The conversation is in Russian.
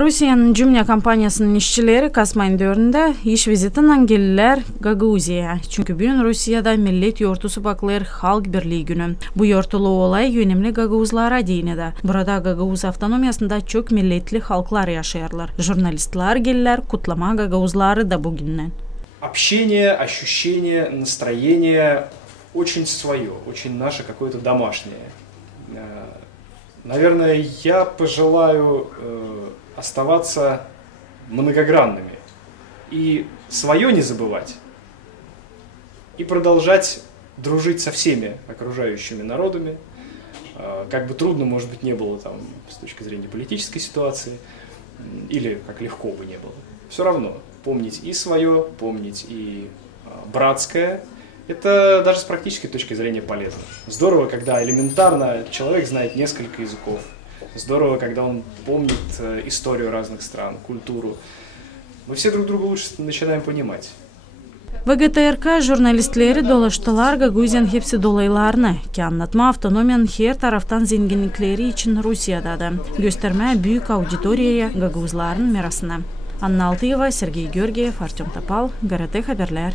Rusiyanın Cümle компаниясынын ишчилери Kasım ayında iş vizitinden geldiler Gagauziyaya. Çünkü bugün Rusya'da millet yortusu bakılır Halk Birliği günü. Bu yortulu olay önemli Gagauzlara değinedi. Burada Gagauz avtonomiyasında çok milletli halklar yaşayarlar. Jurnalistler geldiler, kutlama Gagauzları da bugünden. Общение, ощущение, настроение очень свое, очень наше какое-то домашнее. Наверное, я пожелаю оставаться многогранными и свое не забывать, и продолжать дружить со всеми окружающими народами, как бы трудно, может быть, не было там с точки зрения политической ситуации, или как легко бы не было. Все равно помнить и свое, помнить и братское. Это даже с практической точки зрения полезно. Здорово, когда элементарно человек знает несколько языков. Здорово, когда он помнит историю разных стран, культуру. Мы все друг друга лучше начинаем понимать. ВГТРК jurnalistleri dolaştılar Gagauzyan hepsi dolaylarını ki anlatma avtonomiyanın her taraftan zenginlikleri için Rusya'da gösterme büyük auditoriyaya Gagauzların mirasını. Anna Altıyeva, Sergey Georgiev, Artem Topal, GRT Haberler.